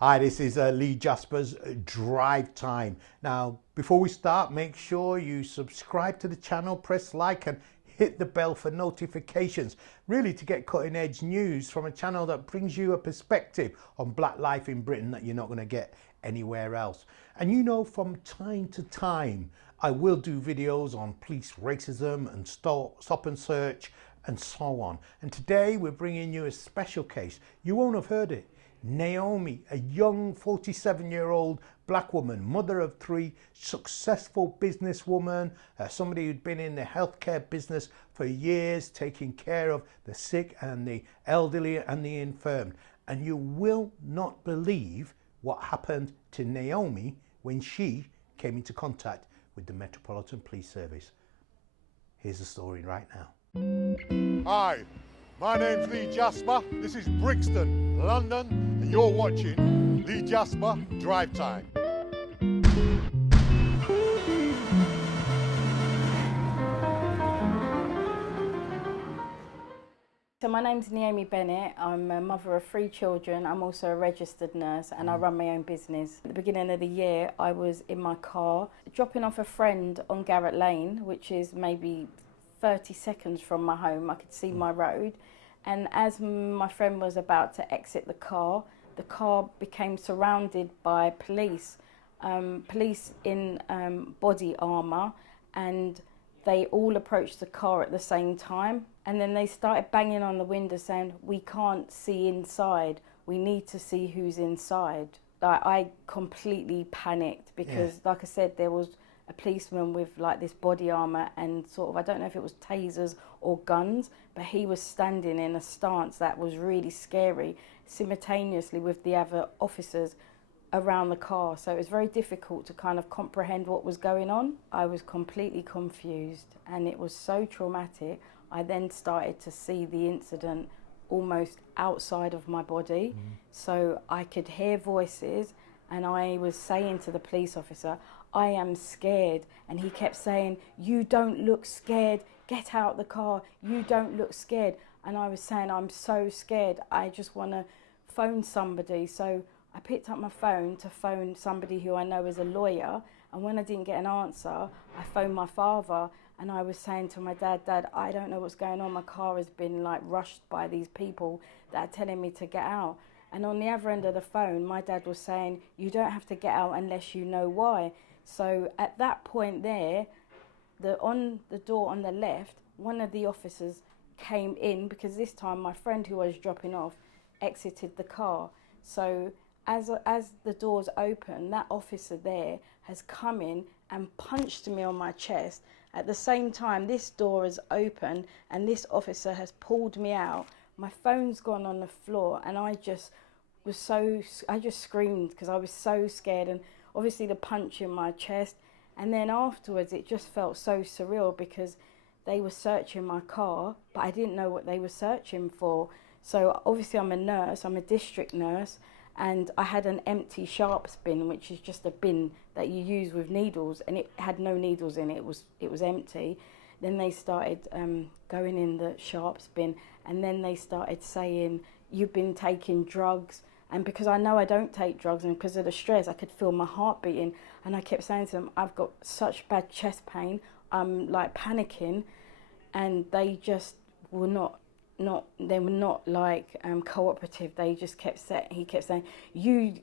Hi, this is Lee Jasper's Drive Time. Now, before we start, make sure you subscribe to the channel, press like and hit the bell for notifications, really to get cutting edge news from a channel that brings you a perspective on black life in Britain that you're not going to get anywhere else. And you know, from time to time, I will do videos on police racism and stop and search and so on. And today we're bringing you a special case. You won't have heard it. Neomi, a young 47-year-old black woman, mother of three, successful businesswoman, somebody who'd been in the healthcare business for years, taking care of the sick and the elderly and the infirm. And you will not believe what happened to Neomi when she came into contact with the Metropolitan Police Service. Here's the story right now. Hi, my name's Lee Jasper. This is Brixton, London, and you're watching Lee Jasper Drive Time. So my name's Neomi Bennett. I'm a mother of 3 children. I'm also a registered nurse and I run my own business. At the beginning of the year, I was in my car dropping off a friend on Garrett Lane, which is maybe 30 seconds from my home. I could see my road. And as my friend was about to exit the car became surrounded by police, police in body armour, and they all approached the car at the same time. And then they started banging on the window saying, "We can't see inside. We need to see who's inside." I completely panicked because, like I said, there was a policeman with like this body armour and sort of, I don't know if it was tasers or guns, but he was standing in a stance that was really scary, simultaneously with the other officers around the car. So it was very difficult to kind of comprehend what was going on. I was completely confused and it was so traumatic. I then started to see the incident almost outside of my body. So I could hear voices and I was saying to the police officer, "I am scared." And he kept saying, "You don't look scared, get out the car, you don't look scared." And I was saying, "I'm so scared, I just want to phone somebody." So I picked up my phone to phone somebody who I know is a lawyer, and when I didn't get an answer, I phoned my father, and I was saying to my dad, "Dad, I don't know what's going on, my car has been like rushed by these people that are telling me to get out." And on the other end of the phone, my dad was saying, "You don't have to get out unless you know why." So at that point there, on the door on the left, one of the officers came in, because this time my friend who I was dropping off exited the car. So as the doors open, that officer there has come in and punched me on my chest. At the same time, this door is open and this officer has pulled me out. My phone's gone on the floor and I just screamed because I was so scared, and obviously the punch in my chest. And then afterwards it just felt so surreal because they were searching my car, but I didn't know what they were searching for. So obviously I'm a nurse, I'm a district nurse, and I had an empty sharps bin, which is just a bin that you use with needles, and it had no needles in it, it was empty. Then they started going in the sharps bin, and then they started saying, "You've been taking drugs." And because I know I don't take drugs, and because of the stress, I could feel my heart beating. And I kept saying to them, "I've got such bad chest pain, I'm like panicking." And they just were not like cooperative. They just he kept saying, you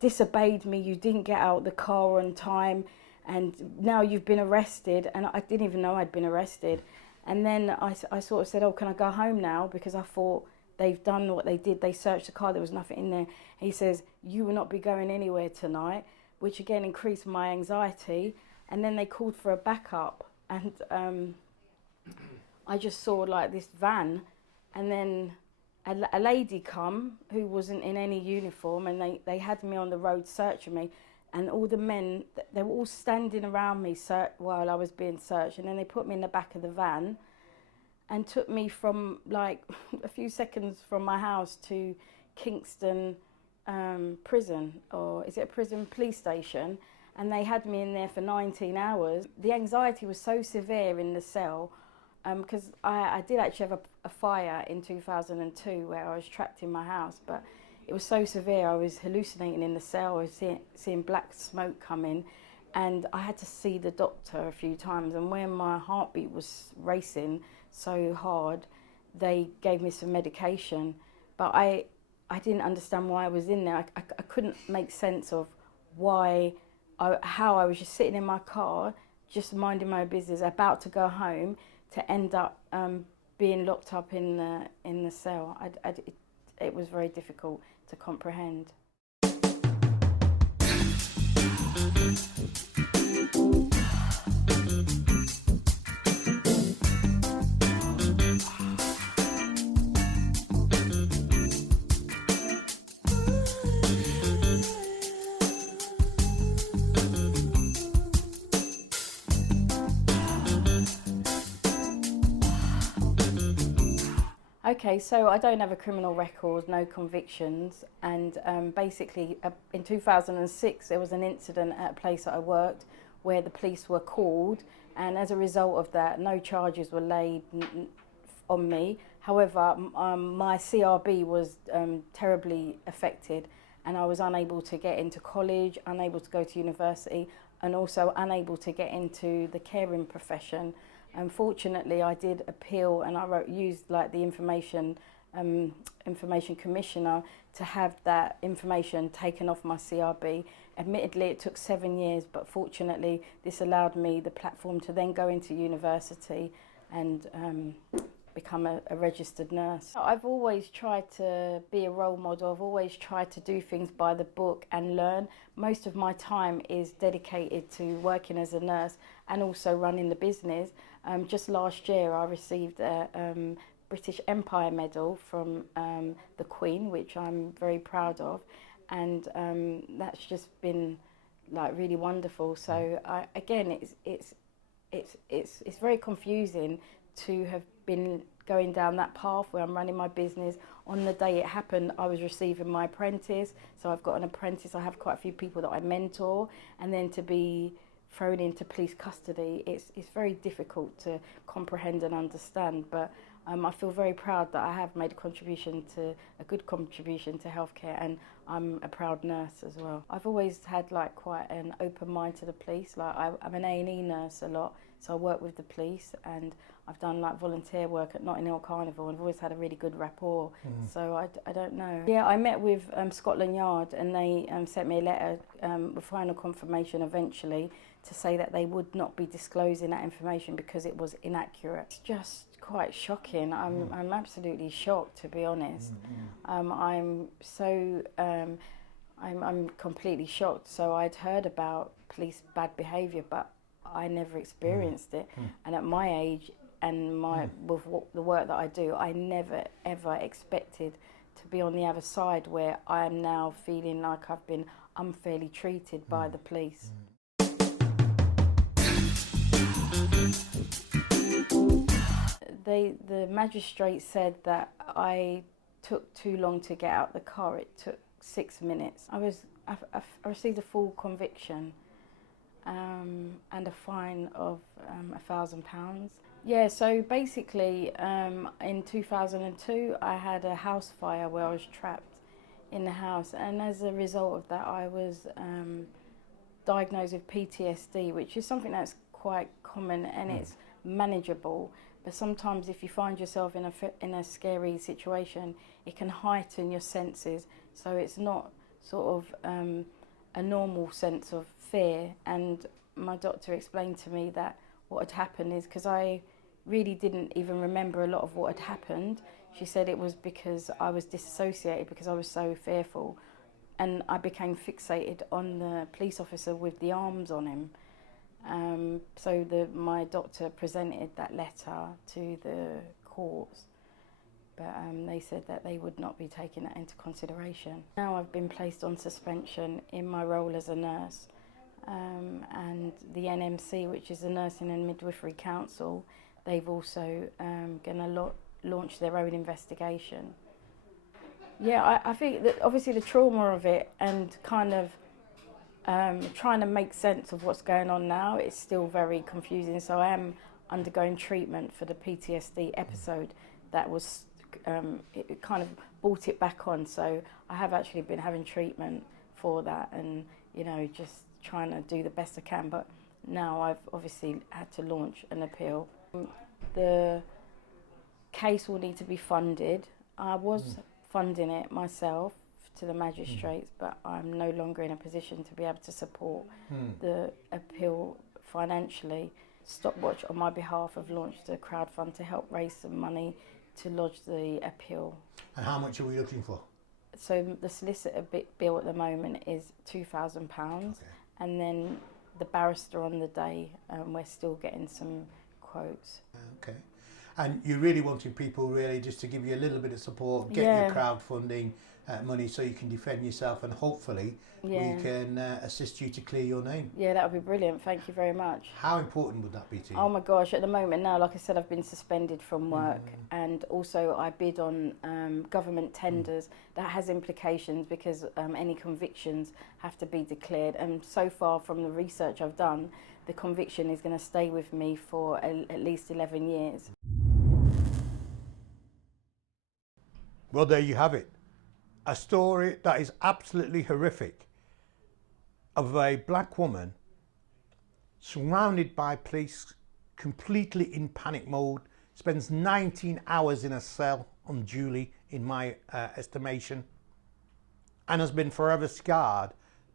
disobeyed me, you didn't get out the car on time, and now you've been arrested. And I didn't even know I'd been arrested. And then I sort of said, "Oh, can I go home now?" Because I thought they've done what they did. They searched the car, there was nothing in there. He says, "You will not be going anywhere tonight," which again increased my anxiety. And then they called for a backup, and I just saw like this van, and then a lady come who wasn't in any uniform, and they had me on the road searching me, and all the men, they were all standing around me while I was being searched. And then they put me in the back of the van and took me from like a few seconds from my house to Kingston prison, or is it a prison, police station, and they had me in there for 19 hours. The anxiety was so severe in the cell, because I did actually have a fire in 2002 where I was trapped in my house, but it was so severe. I was hallucinating in the cell. I was seeing black smoke coming, and I had to see the doctor a few times. And when my heartbeat was racing so hard, they gave me some medication, but I didn't understand why I was in there. I couldn't make sense of how I was just sitting in my car, just minding my business, about to go home, to end up being locked up in the cell. It was very difficult to comprehend. Okay, so I don't have a criminal record, no convictions, and basically in 2006 there was an incident at a place that I worked where the police were called, and as a result of that no charges were laid on me. However, my CRB was terribly affected, and I was unable to get into college, unable to go to university, and also unable to get into the caring profession. Unfortunately, I did appeal, and I used like the information commissioner to have that information taken off my CRB. Admittedly, it took 7 years, but fortunately, this allowed me the platform to then go into university and become a registered nurse. I've always tried to be a role model. I've always tried to do things by the book and learn. Most of my time is dedicated to working as a nurse and also running the business. Just last year I received a British Empire Medal from the Queen, which I'm very proud of, and that's just been like really wonderful. So again, it's very confusing to have been going down that path where I'm running my business. On the day it happened, I was receiving my apprentice, so I've got an apprentice. I have quite a few people that I mentor, and then to be thrown into police custody, it's very difficult to comprehend and understand, but I feel very proud that I have made a good contribution to healthcare, and I'm a proud nurse as well. I've always had like quite an open mind to the police. Like I'm an A&E nurse a lot, so I work with the police, and I've done like volunteer work at Notting Hill Carnival, and I've always had a really good rapport. So I don't know. Yeah, I met with Scotland Yard, and they sent me a letter with final confirmation eventually to say that they would not be disclosing that information because it was inaccurate. It's just quite shocking. I'm absolutely shocked, to be honest. I'm completely shocked. So I'd heard about police bad behaviour, but I never experienced it. And at my age and with the work that I do, I never ever expected to be on the other side where I am now feeling like I've been unfairly treated by the police. The magistrate said that I took too long to get out the car. It took 6 minutes. I received a full conviction and a fine of £1,000. Yeah, so basically in 2002 I had a house fire where I was trapped in the house, and as a result of that I was diagnosed with PTSD, which is something that's quite common and it's manageable. But sometimes if you find yourself in a scary situation, it can heighten your senses. So it's not sort of a normal sense of fear. And my doctor explained to me that what had happened is, because I really didn't even remember a lot of what had happened, she said it was because I was disassociated because I was so fearful. And I became fixated on the police officer with the arms on him. So my doctor presented that letter to the courts, but they said that they would not be taking that into consideration. Now I've been placed on suspension in my role as a nurse, and the NMC, which is the Nursing and Midwifery Council, they've also going to launch their own investigation. Yeah, I think that obviously the trauma of it and kind of trying to make sense of what's going on now, it's still very confusing. So I am undergoing treatment for the PTSD episode that was, it kind of brought it back on. So I have actually been having treatment for that, and you know, just trying to do the best I can. But now I've obviously had to launch an appeal. The case will need to be funded. I was funding it myself to the magistrates, but I'm no longer in a position to be able to support the appeal financially. Stopwatch, on my behalf, have launched a crowdfund to help raise some money to lodge the appeal. And how much are we looking for? So the solicitor bill at the moment is £2,000, and then the barrister on the day, we're still getting some quotes. Okay. And you're really wanting people really just to give you a little bit of support, get your crowdfunding money so you can defend yourself, and hopefully we can assist you to clear your name. Yeah, that would be brilliant. Thank you very much. How important would that be to you? Oh my gosh, at the moment now, like I said, I've been suspended from work, and also I bid on government tenders. That has implications because any convictions have to be declared, and so far from the research I've done, the conviction is going to stay with me for at least 11 years. Well, there you have it. A story that is absolutely horrific of a black woman surrounded by police, completely in panic mode, spends 19 hours in a cell unduly, in my estimation, and has been forever scarred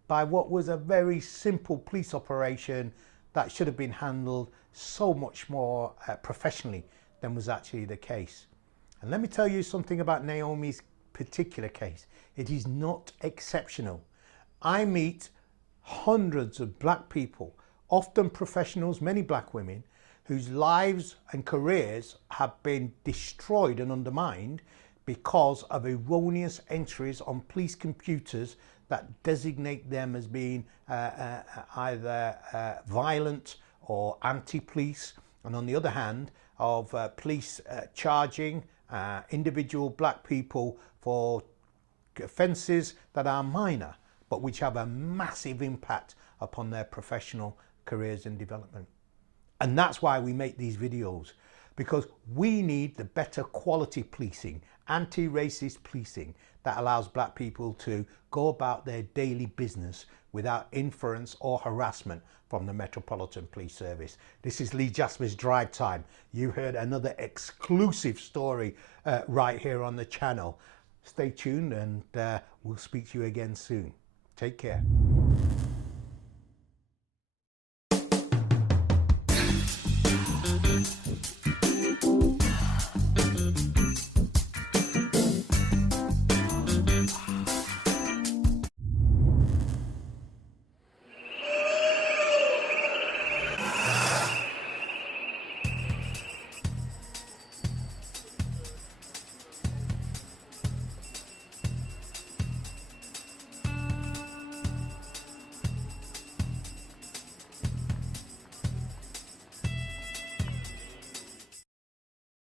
by what was a very simple police operation that should have been handled so much more professionally than was actually the case. And let me tell you something about Naomi's particular case. It is not exceptional. I meet hundreds of black people, often professionals, many black women, whose lives and careers have been destroyed and undermined because of erroneous entries on police computers that designate them as being either violent or anti-police, and on the other hand of police charging individual black people for offences that are minor but which have a massive impact upon their professional careers and development. And that's why we make these videos, because we need the better quality policing, anti-racist policing that allows black people to go about their daily business without inference or harassment from the Metropolitan Police Service. This is Lee Jasper's Drive Time. You heard another exclusive story right here on the channel. Stay tuned, and we'll speak to you again soon. Take care.